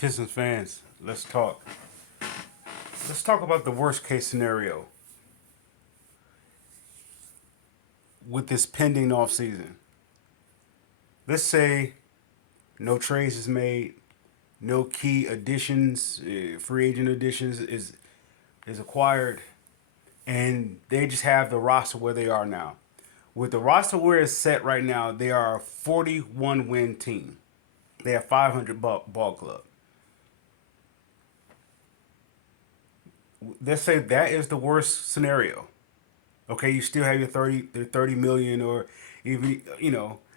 Pistons fans, let's talk. Let's talk about the worst case scenario with this pending off season. Let's say no trades is made, no key additions, free agent additions is acquired, and they just have the roster where they are now. With the roster where it's set right now, they are a 41 win team. They have 500 ball club. Let's say that is the worst scenario. Okay, you still have your 30 million, or even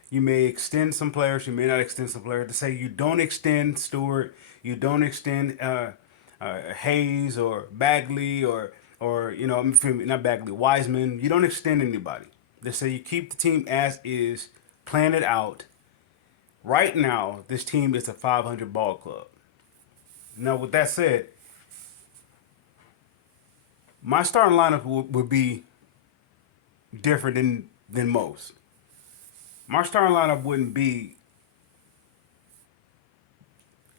you may extend some players, you may not extend some players. To say you don't extend Stewart, you don't extend Hayes or Bagley or not Bagley, Wiseman. You don't extend anybody. They say you keep the team as is, plan it out. Right now, this team is a 500 ball club. Now, with that said, my starting lineup would be different than most. My starting lineup wouldn't be,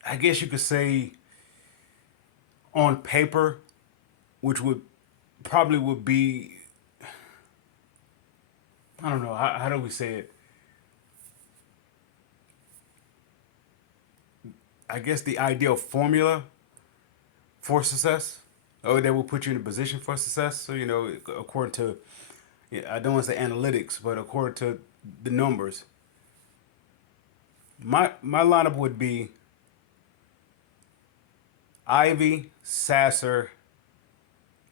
I guess you could say, on paper, which would be, I don't know, how do we say it? I guess the ideal formula for success, or that will put you in a position for success. So, according to, I don't want to say analytics, but according to the numbers, my lineup would be Ivy, Sasser,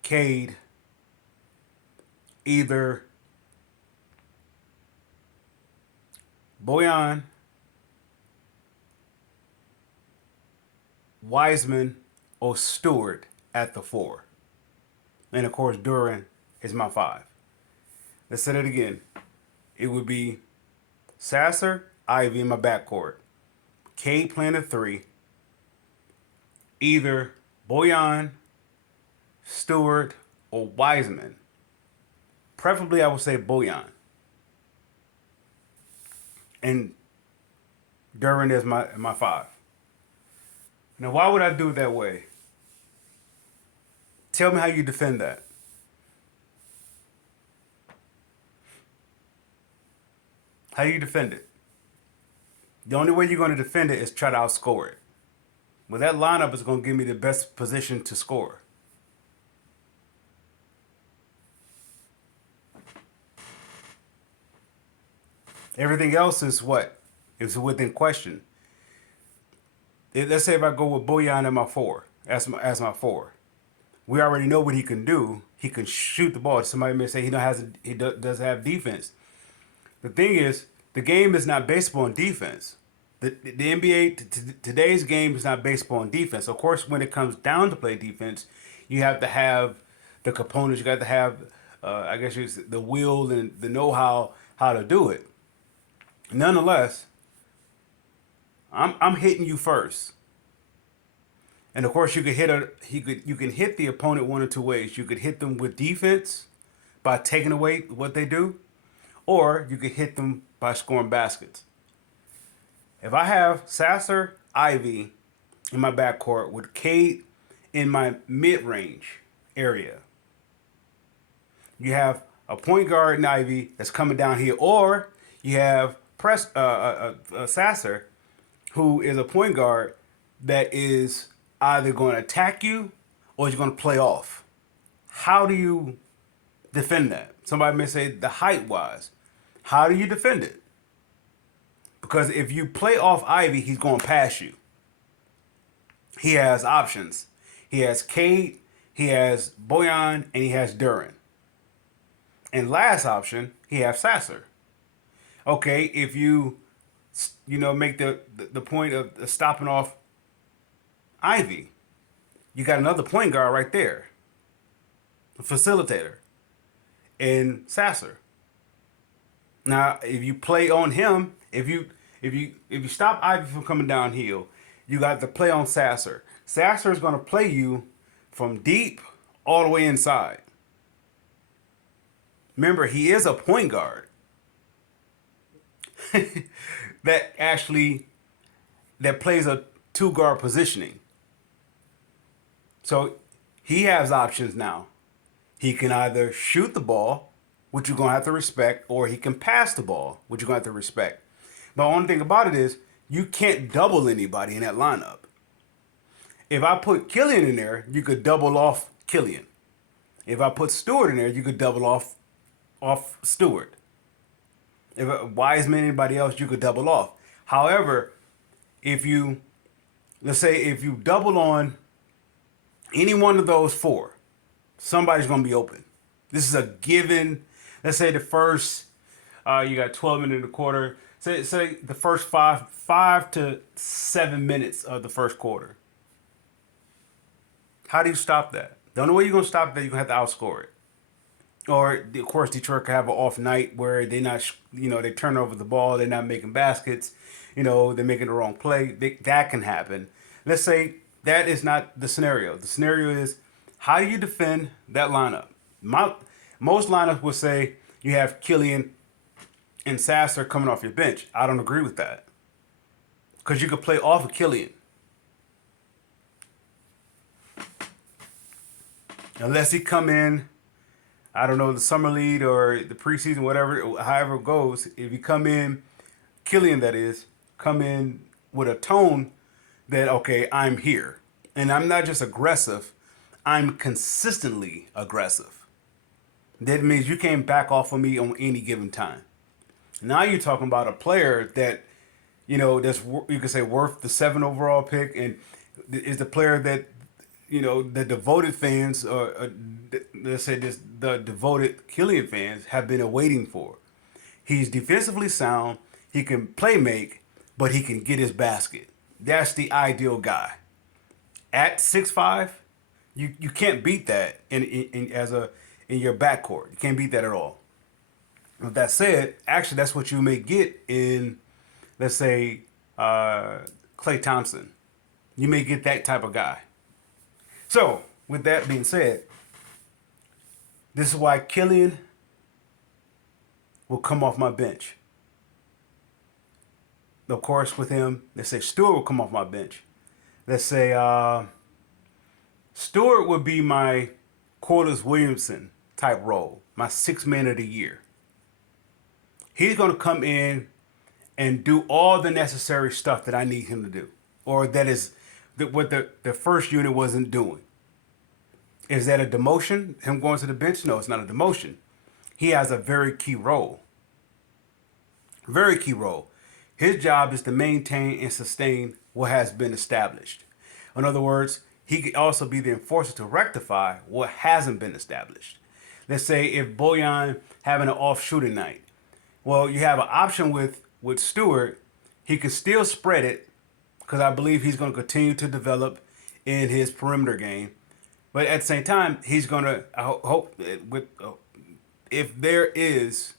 Cade, either Boyan, Wiseman, or Stewart at the 4. And of course, Duran is my 5. Let's say it again. It would be Sasser, Ivy in my backcourt. Cade playing at 3. Either Boyan, Stewart, or Wiseman. Preferably, I would say Boyan. And Duran is my 5. Now, why would I do it that way? Tell me how you defend that. How do you defend it? The only way you're going to defend it is try to outscore it. Well, that lineup is going to give me the best position to score. Everything else is what? Is within question. Let's say if I go with Boyan at my 4, as my 4. We already know what he can do. He can shoot the ball. Somebody may say he doesn't have defense. The thing is, the game is not based upon defense. The NBA today's game is not based upon defense. Of course, when it comes down to play defense, you have to have the components. You got to have, I guess, the will and the know-how to do it. Nonetheless, I'm hitting you first. And of course, you can hit the opponent one or two ways. You could hit them with defense by taking away what they do, or you could hit them by scoring baskets. If I have Sasser, Ivy in my backcourt with Cade in my mid-range area, you have a point guard in Ivy that's coming down here, or you have Sasser, who is a point guard that is either going to attack you or he's going to play off. How do you defend that? Somebody may say the height wise. How do you defend it? Because if you play off Ivy, he's going to pass you. He has options. He has Cade, he has Boyan, and he has Duran. And last option, he has Sasser. Okay, if you make the point of stopping off Ivy, you got another point guard right there, a facilitator, and Sasser. Now, if you play on him, if you stop Ivy from coming downhill, you got to play on Sasser. Sasser is going to play you from deep all the way inside. Remember, he is a point guard that plays a two guard positioning. So he has options now. He can either shoot the ball, which you're going to have to respect, or he can pass the ball, which you're going to have to respect. But the only thing about it is you can't double anybody in that lineup. If I put Killian in there, you could double off Killian. If I put Stewart in there, you could double off Stewart. If Wiseman, anybody else, you could double off. However, if you, let's say, if you double on any one of those four, somebody's going to be open. This is a given. Let's say the first, you got 12 minutes in the quarter. Say the first 5 to 7 minutes of the first quarter. How do you stop that? The only way you're going to stop that, you're going to have to outscore it. Or, of course, Detroit could have an off night where they're not, they turn over the ball, they're not making baskets, they're making the wrong play. That can happen. Let's say that is not the scenario. The scenario is, how do you defend that lineup? Most lineups will say you have Killian and Sasser coming off your bench. I don't agree with that. Because you could play off of Killian. Unless he come in, I don't know, the summer league or the preseason, whatever, however it goes. If you come in, Killian that is, come in with a tone that, okay, I'm here. And I'm not just aggressive, I'm consistently aggressive. That means you can't back off of me on any given time. Now you're talking about a player that, that's, you could say, worth the 7 overall pick, and is the player that, the devoted fans, or let's say the devoted Killian fans have been awaiting for. He's defensively sound. He can play make, but he can get his basket. That's the ideal guy. At 6'5", you can't beat that in your backcourt. You can't beat that at all. With that said, actually, that's what you may get in, let's say, Klay Thompson. You may get that type of guy. So, with that being said, this is why Killian will come off my bench. Of course, with him, let's say Stewart will come off my bench. Let's say Stewart would be my Corliss Williamson type role, my 6th man of the year. He's going to come in and do all the necessary stuff that I need him to do, or that is what the first unit wasn't doing. Is that a demotion, him going to the bench? No, it's not a demotion. He has a very key role. Very key role. His job is to maintain and sustain what has been established. In other words, he could also be the enforcer to rectify what hasn't been established. Let's say if Bojan having an off shooting night. Well, you have an option with Stewart. He can still spread it, because I believe he's going to continue to develop in his perimeter game. But at the same time, he's going to, I hope, if there is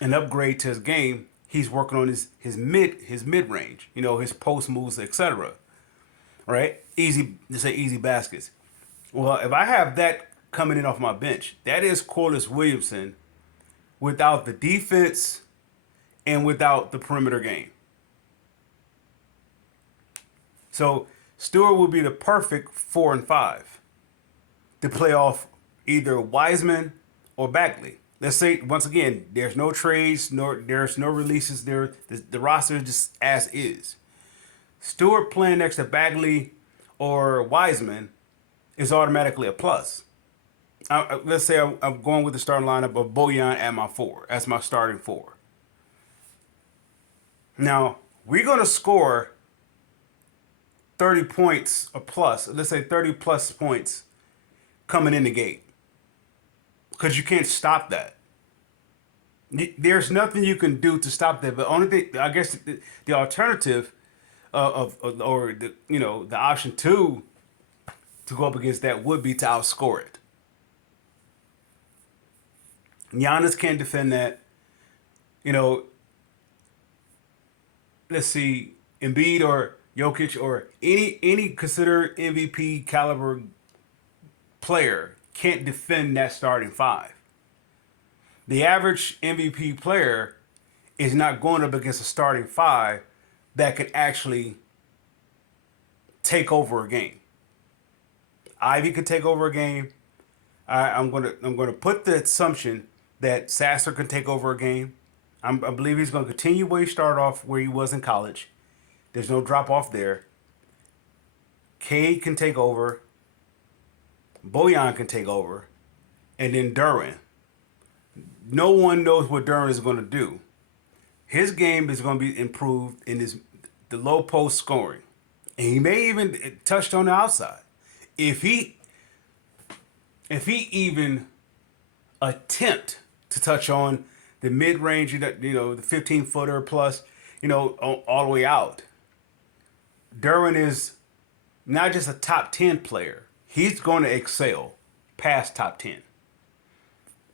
an upgrade to his game, he's working on his mid range, his post moves, etc. Right? Easy baskets. Well, if I have that coming in off my bench, that is Corliss Williamson without the defense and without the perimeter game. So Stewart will be the perfect 4 and 5 to play off either Wiseman or Bagley. Let's say, once again, there's no trades, there's no releases there. The roster is just as is. Stewart playing next to Bagley or Wiseman is automatically a plus. Let's say I'm going with the starting lineup of Bojan at my 4. That's my starting 4. Now, we're going to score 30 points or plus. Let's say 30 plus points coming in the gate. Because you can't stop that. There's nothing you can do to stop that. But only thing, I guess, the alternative or the option two to go up against that would be to outscore it. Giannis can't defend that. Let's see, Embiid or Jokic or any considered MVP caliber player can't defend that starting 5. The average MVP player is not going up against a starting 5 that could actually take over a game. Ivy could take over a game. I'm gonna put the assumption that Sasser can take over a game. I believe he's gonna continue where he started off, where he was in college. There's no drop off there. Cade can take over. Bojan can take over, and then Duran. No one knows what Duran is going to do. His game is going to be improved in the low post scoring, and he may even touch on the outside. If he even attempt to touch on the mid range, the 15-footer plus, all the way out. Duran is not just a top 10 player. He's going to excel past top 10.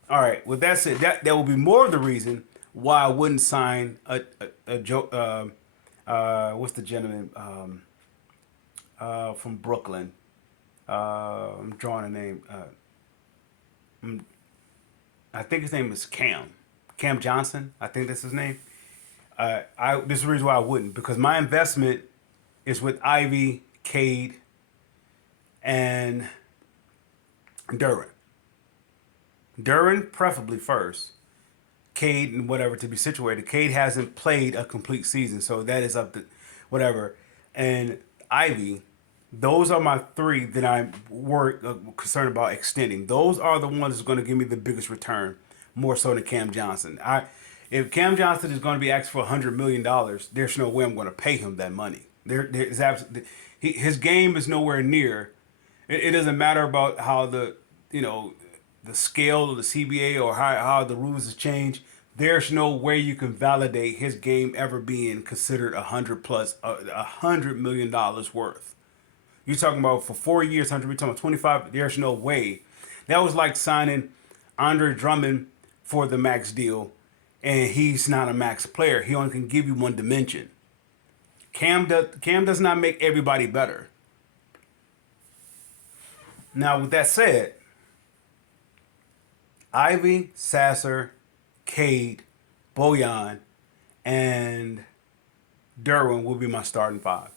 All right. With that said, that will be more of the reason why I wouldn't sign a Joe. What's the gentleman from Brooklyn? I'm drawing a name. I think his name is Cam. Cam Johnson. I think that's his name. This is the reason why I wouldn't, because my investment is with Ivy, Cade, and Duran. Duran preferably first. Cade and whatever to be situated. Cade hasn't played a complete season, so that is up to whatever. And Ivy, those are my three that I'm concerned about extending. Those are the ones that's going to give me the biggest return, more so than Cam Johnson. If Cam Johnson is going to be asked for $100 million, there's no way I'm going to pay him that money. There's absolutely, his game is nowhere near. It doesn't matter about how the scale of the CBA or how the rules have changed. There's no way you can validate his game ever being considered $100 million worth. You're talking about for 4 years, you're talking about 25. There's no way. That was like signing Andre Drummond for the max deal, and he's not a max player. He only can give you one dimension. Cam does not make everybody better. Now, with that said, Ivy, Sasser, Cade, Bojan, and Duran will be my starting five.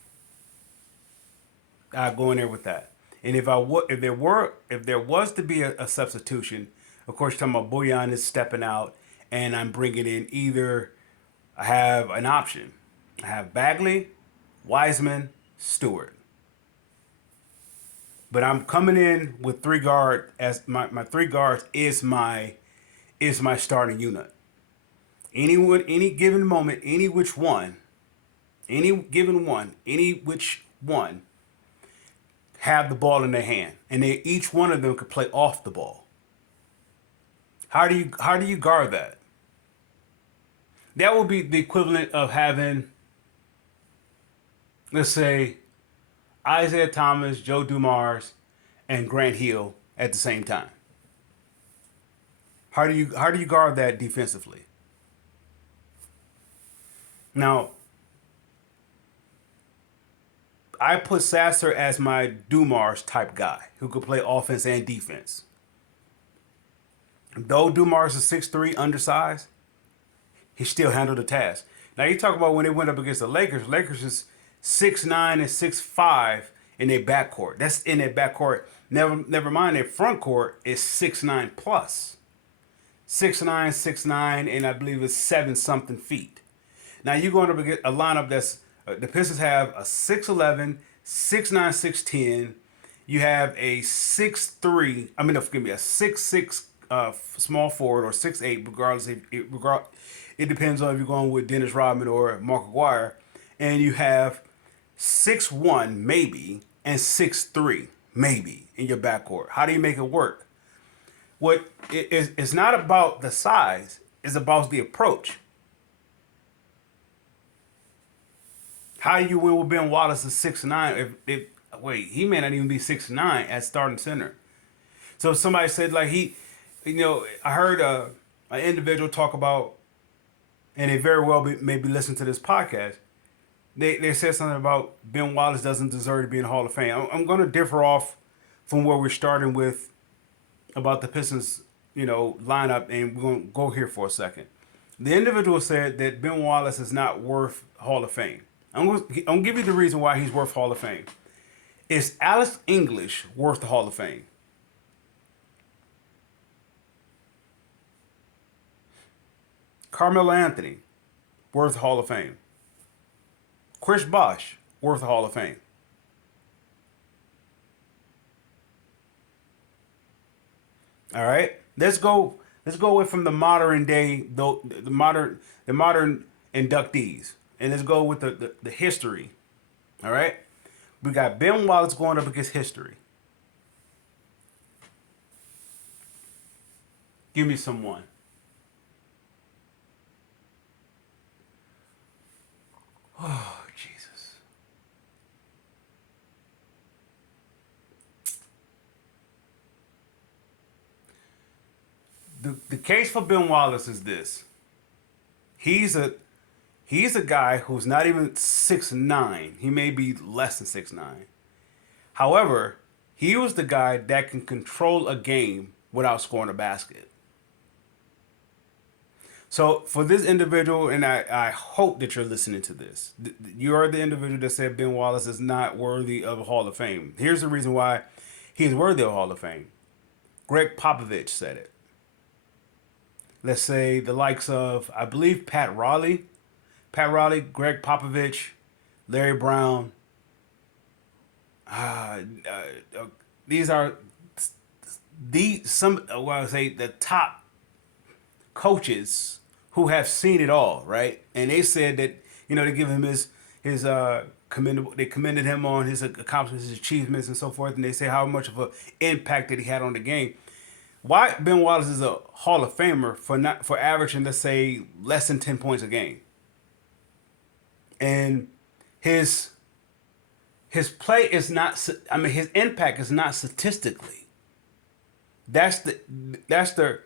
I'll go in there with that. And if there was to be a substitution, of course, you're talking about Bojan is stepping out, and I'm bringing in either I have an option. I have Bagley, Wiseman, Stewart. But I'm coming in with three guard as my three guards is my starting unit. Any given moment, any which one have the ball in their hand, and each one of them could play off the ball. How do you guard that? That would be the equivalent of having, let's say, Isaiah Thomas, Joe Dumars, and Grant Hill at the same time. How do you guard that defensively? Now, I put Sasser as my Dumars type guy who could play offense and defense. Though Dumars is 6'3", undersized, he still handled the task. Now you talk about when they went up against the Lakers. Lakers is 6'9" and 6'5" in their backcourt. That's in their backcourt. Never mind their front court is 6'9" plus. 6'9", 6'9", and I believe it's 7-something feet. Now you're going to get a lineup that's the Pistons have a 6'11", 6'9", 6'10". You have a 6'3", a 6'6" small forward or 6'8", regardless. It depends on if you're going with Dennis Rodman or Mark Aguirre. And you have 6'1", maybe, and 6'3", maybe, in your backcourt. How do you make it work? It's not about the size. It's about the approach. How do you win with Ben Wallace at 6'9"? He may not even be 6'9" at starting center. So somebody said, like, I heard an individual talk about, and they very well maybe listen to this podcast. They said something about Ben Wallace doesn't deserve to be in the Hall of Fame. I'm going to differ off from where we're starting with about the Pistons, lineup, and we're going to go here for a second. The individual said that Ben Wallace is not worth Hall of Fame. I'm going to give you the reason why he's worth Hall of Fame. Is Alex English worth the Hall of Fame? Carmelo Anthony, worth the Hall of Fame. Chris Bosh, worth the Hall of Fame. All right, let's go. Let's go away from the modern day, though the modern inductees, and let's go with the history. All right, we got Ben Wallace going up against history. Give me someone. Oh Jesus. The case for Ben Wallace is this. He's a he's a guy who's not even 6'9". He may be less than 6'9". However, he was the guy that can control a game without scoring a basket. So for this individual, and I hope that you're listening to this, you are the individual that said Ben Wallace is not worthy of a Hall of Fame. Here's the reason why he's worthy of a Hall of Fame. Greg Popovich said it. Let's say the likes of, I believe, Pat Riley, Greg Popovich, Larry Brown. Uh, these are well, I would say the top coaches who have seen it all, right? And they said that they give him his commendable. They commended him on his accomplishments, his achievements, and so forth. And they say how much of an impact that he had on the game. Why Ben Wallace is a Hall of Famer for averaging, let's say, less than 10 points a game, and his play is not. I mean, his impact is not statistically. That's the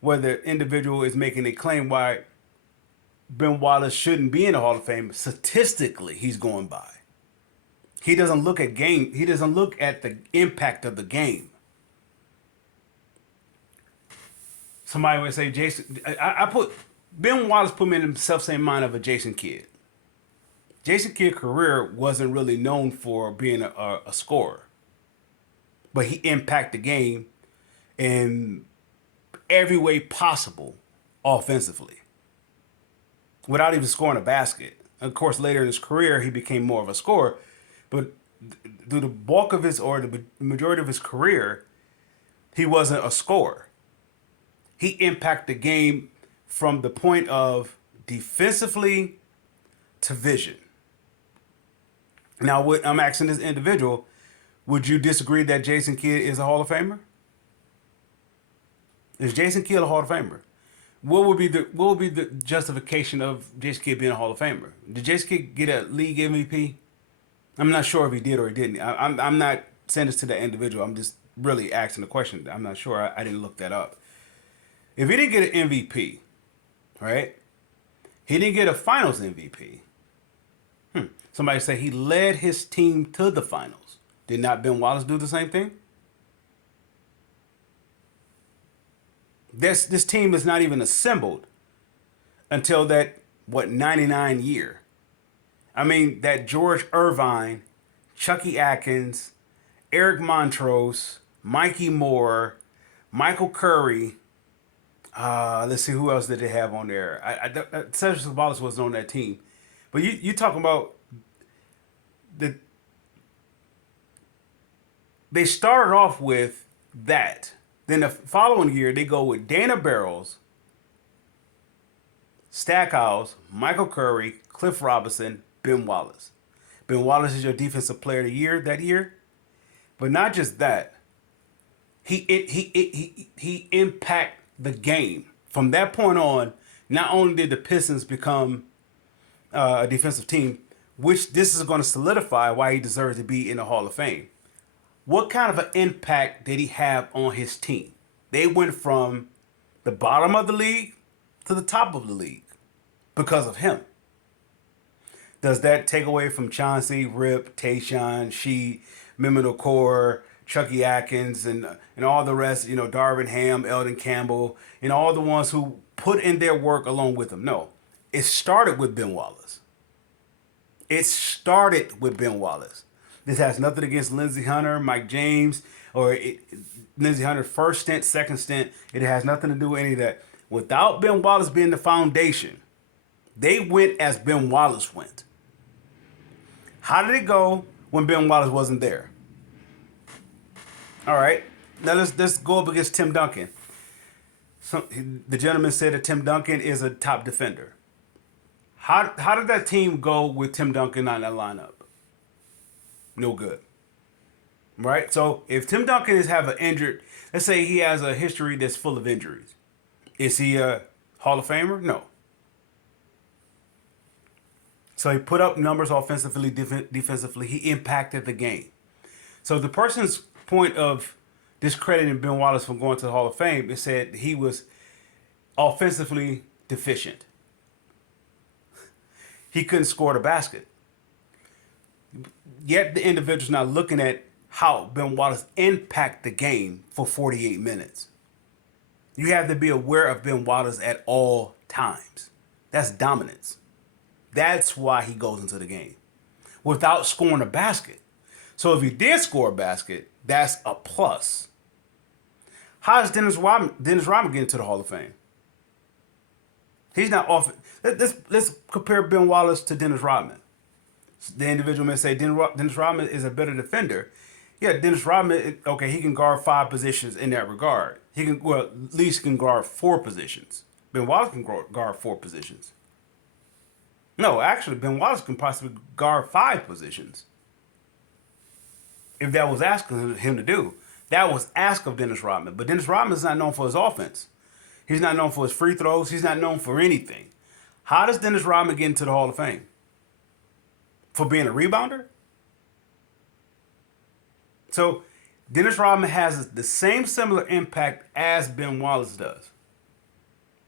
where the individual is making a claim why Ben Wallace shouldn't be in the Hall of Fame. Statistically, he's going by. He doesn't look at game. He doesn't look at the impact of the game. Somebody would say Jason. I put Ben Wallace put me in the self same mind of a Jason Kidd. Jason Kidd's career wasn't really known for being a scorer, but he impacted the game in every way possible offensively without even scoring a basket. Of course, later in his career, he became more of a scorer, but through the bulk of the majority of his career, he wasn't a scorer. He impacted the game from the point of defensively to vision. Now, what I'm asking this individual, would you disagree that Jason Kidd is a Hall of Famer? Is Jason Kidd a Hall of Famer? What would be the justification of Jason Kidd being a Hall of Famer? Did Jason Kidd get a league MVP? I'm not sure if he did or he didn't. I'm not saying this to that individual. I'm just really asking the question. I'm not sure. I didn't look that up. If he didn't get an MVP, right? He didn't get a Finals MVP. Somebody say he led his team to the finals. Did not Ben Wallace do the same thing? This team is not even assembled until that 99 year. I mean, that George Irvine, Chucky Atkins, Eric Montrose, Mikey Moore, Michael Curry. Let's see, who else did they have on there? Cedric Wallace wasn't on that team, but you talking about they started off with that. Then the following year they go with Dana Barrows, Stackhouse, Michael Curry, Cliff Robinson, Ben Wallace. Ben Wallace is your defensive player of the year that year, but not just that. He impact the game from that point on. Not only did the Pistons become a defensive team, which this is going to solidify why he deserves to be in the Hall of Fame. What kind of an impact did he have on his team? They went from the bottom of the league to the top of the league because of him. Does that take away from Chauncey, Rip, Tayshaun, Sheet, Mehmet Okur, Chucky Atkins, and all the rest, Darvin Ham, Eldon Campbell, and all the ones who put in their work along with him? No. It started with Ben Wallace. It started with Ben Wallace. This has nothing against Lindsey Hunter, Mike James, or Lindsey Hunter's first stint, second stint. It has nothing to do with any of that. Without Ben Wallace being the foundation, they went as Ben Wallace went. How did it go when Ben Wallace wasn't there? All right. Now let's go up against Tim Duncan. The gentleman said that Tim Duncan is a top defender. How did that team go with Tim Duncan on that lineup? No good. Right? So if Tim Duncan is have an injured, let's say he has a history that's full of injuries. Is he a Hall of Famer? No. So he put up numbers offensively, defensively. He impacted the game. So the person's point of discrediting Ben Wallace from going to the Hall of Fame is said he was offensively deficient. He couldn't score the basket. Yet the individual's not looking at how Ben Wallace impacted the game for 48 minutes. You have to be aware of Ben Wallace at all times. That's dominance. That's why he goes into the game without scoring a basket. So if he did score a basket, that's a plus. How does Dennis Rodman get into the Hall of Fame? He's not off. Let's compare Ben Wallace to Dennis Rodman. The individual may say Dennis Rodman is a better defender. Yeah, Dennis Rodman, okay, he can guard 5 positions in that regard. He can, well, at least can guard 4 positions. Ben Wallace can guard 4 positions. No, actually, Ben Wallace can possibly guard 5 positions. If that was asked him to do. That was asked of Dennis Rodman. But Dennis Rodman is not known for his offense. He's not known for his free throws. He's not known for anything. How does Dennis Rodman get into the Hall of Fame? For being a rebounder? So Dennis Rodman has the same similar impact as Ben Wallace does.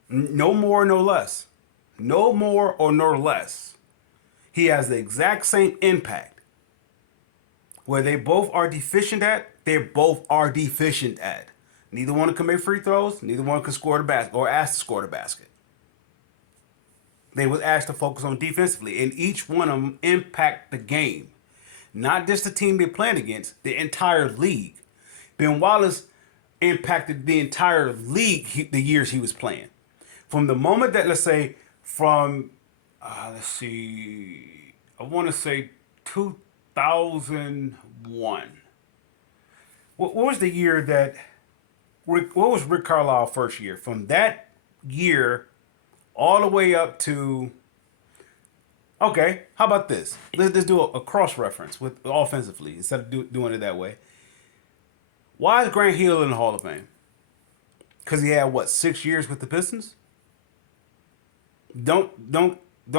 No more, no less. No more or no less. He has the exact same impact. Where they both are deficient at, they both are deficient at. Neither one can make free throws. Neither one can score the basket or ask to score the basket. They was asked to focus on defensively, and each one of them impact the game. Not just the team they're playing against, the entire league. Ben Wallace impacted the entire league the years he was playing. From the moment that, let's say, from, I want to say 2001. What was the year that, what was Rick Carlisle's first year? From that year all the way up to, okay, how about this? Let's do a cross-reference with offensively instead of doing it that way. Why is Grant Hill in the Hall of Fame? Because he had, 6 years with the Pistons? Don't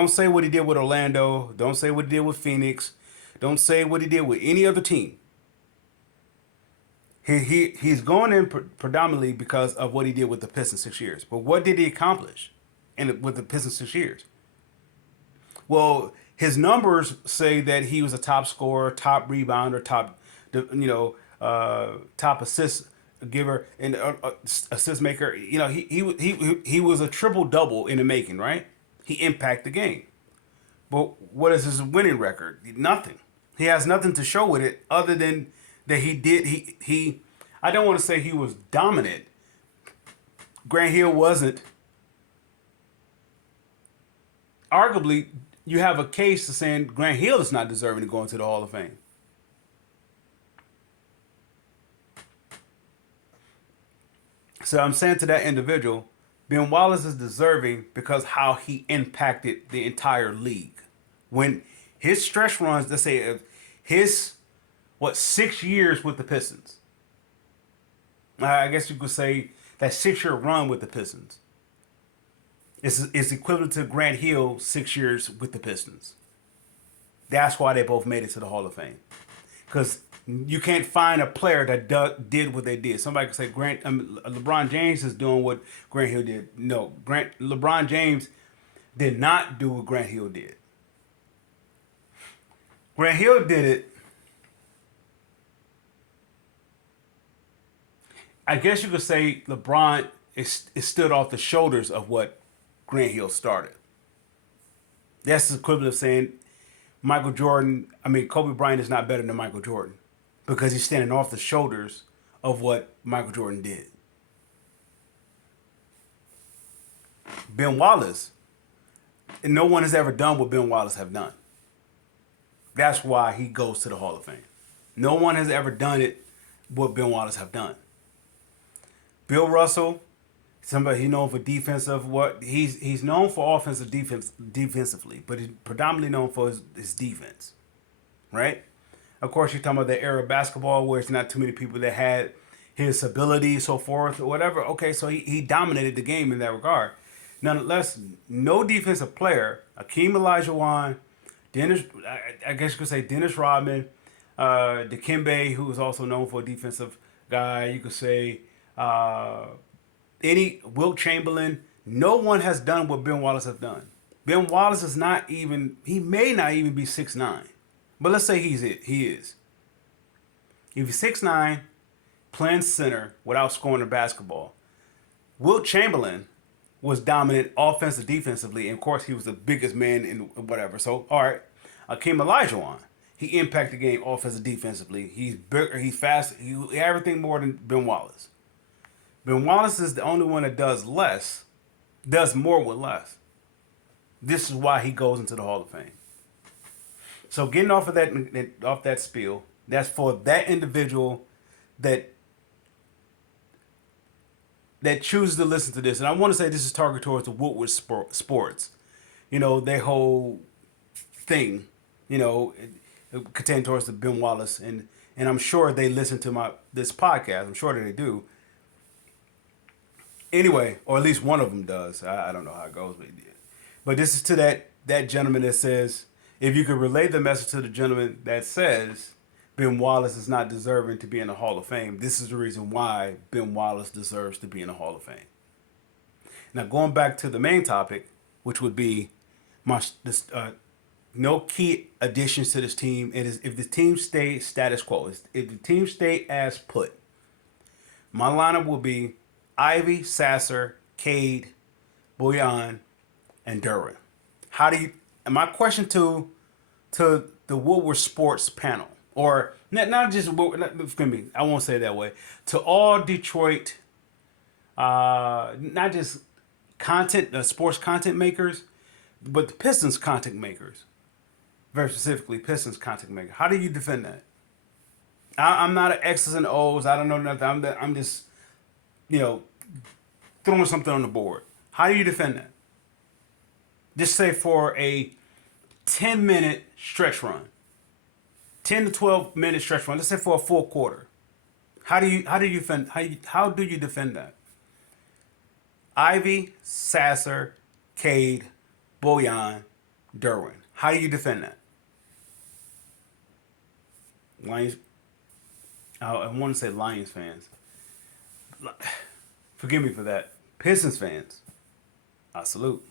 say what he did with Orlando. Don't say what he did with Phoenix. Don't say what he did with any other team. He's going in predominantly because of what he did with the Pistons 6 years. But what did he accomplish with the Pistons 6 years? Well, his numbers say that he was a top scorer, top rebounder, top assist giver and assist maker. He was a triple double in the making, right? He impacted the game. But what is his winning record? Nothing. He has nothing to show with it other than that he did. He I don't want to say he was dominant. Grant Hill wasn't. Arguably, you have a case to saying Grant Hill is not deserving to go into the Hall of Fame. So I'm saying to that individual, Ben Wallace is deserving because how he impacted the entire league. When his stretch runs, let's say his 6 years with the Pistons. I guess you could say that 6-year run with the Pistons is equivalent to Grant Hill 6 years with the Pistons. That's why they both made it to the Hall of Fame. Because you can't find a player that did what they did. Somebody could say LeBron James is doing what Grant Hill did. No, LeBron James did not do what Grant Hill did. Grant Hill did it. I guess you could say LeBron is stood off the shoulders of what Grant Hill started. That's the equivalent of saying Kobe Bryant is not better than Michael Jordan because he's standing off the shoulders of what Michael Jordan did. Ben Wallace, and no one has ever done what Ben Wallace have done. That's why he goes to the Hall of Fame. No one has ever done it what Ben Wallace have done. Bill Russell, somebody he's known for defensive what he's known for offensive defensively, but he's predominantly known for his defense. Right? Of course, you're talking about the era of basketball where it's not too many people that had his ability, so forth, or whatever. Okay, so he dominated the game in that regard. Nonetheless, no defensive player, Akeem Olajuwon, Dennis, I guess you could say Dennis Rodman, Dikembe, who is also known for a defensive guy. You could say any Wilt Chamberlain. No one has done what Ben Wallace has done. Ben Wallace is not even. He may not even be 6'9", but let's say he is. If he's 6'9", playing center without scoring the basketball, Wilt Chamberlain was dominant offensive defensively, and of course he was the biggest man in whatever. So all right, Akeem Olajuwon, he impacted the game offensive defensively. He's bigger, he's fast, he everything more than Ben Wallace. Ben Wallace is the only one that does more with less. This is why he goes into the Hall of Fame. So getting off that spiel, that's for that individual that chooses to listen to this. And I want to say this is targeted towards the Woodward Sports. You know, their whole thing, it contained towards the Ben Wallace. And I'm sure they listen to this podcast. I'm sure that they do. Anyway, or at least one of them does. I don't know how it goes, but this is to that gentleman that says, if you could relay the message to the gentleman that says Ben Wallace is not deserving to be in the Hall of Fame, this is the reason why Ben Wallace deserves to be in the Hall of Fame. Now, going back to the main topic, which would be no key additions to this team. It is if the team stays status quo, if the team stay as put, my lineup will be Ivy, Sasser, Cade, Bojan, and Derwin. How do you? And my question to the Woodward Sports panel, or not just forgive me, I won't say it that way. To all Detroit, not just sports content makers, but the Pistons content makers, very specifically Pistons content makers. How do you defend that? I'm not an X's and O's. I don't know nothing. I'm just throwing something on the board. How do you defend that? Just say for a 10-minute stretch run, 10 to 12-minute stretch run. Let's say for a full quarter. How do you defend that? Ivy, Sasser, Cade, Bojan, Derwin. How do you defend that? Lions. I want to say Lions fans. Forgive me for that. Pistons fans, I salute.